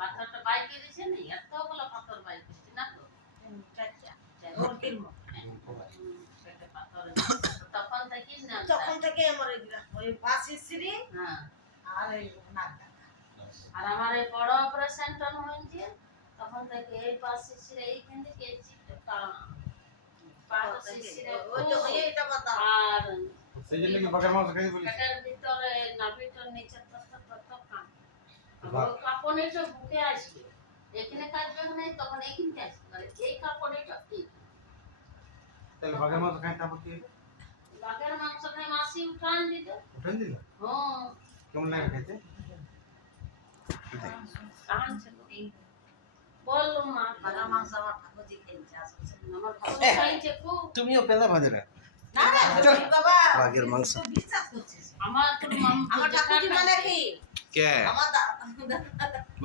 পাথরটা বাইকে দিছে না এতগুলো পাথর বাইক দিছে না তো চাচা ওর কিরম সেটা পাথর তখন থেকে আমার ওই পাশিসিরি হ্যাঁ আর এই নাক আর আমার এই বড় অপারেশনটা হয়েছে তখন থেকে এই পাশিসিরি এইখান থেকে এই চিপটা কারণ পাশিসিরি ওই তো এইটা বাতা আর সেই জন্য কি বাঘের মাংস খাই বলিস এটার ভিতরে নাভিটার নিচে তত কাম কাপড়টা বুকে আসবে এখানে কাটবে না তখন এইখানে আসবে আর এই কাপড়টা ঠিক তাহলে বাঘের মাংস খাই তারপর কি বাঘের মাংস খাই মাসি উঠান দিত হ্যাঁ কেমন লাগে খেতে কান ছিল বললো মা বাঘের মাংস আমার ঠাকুরজি খেয়েছে আসলে আমার ঠাকুর খাইছে খুব তুমিও পেলা ভাজে না না বাবা বাঘের মাংস বিশ্বাস করছিস আমার ঠাকুরজি মানে কি কে আমার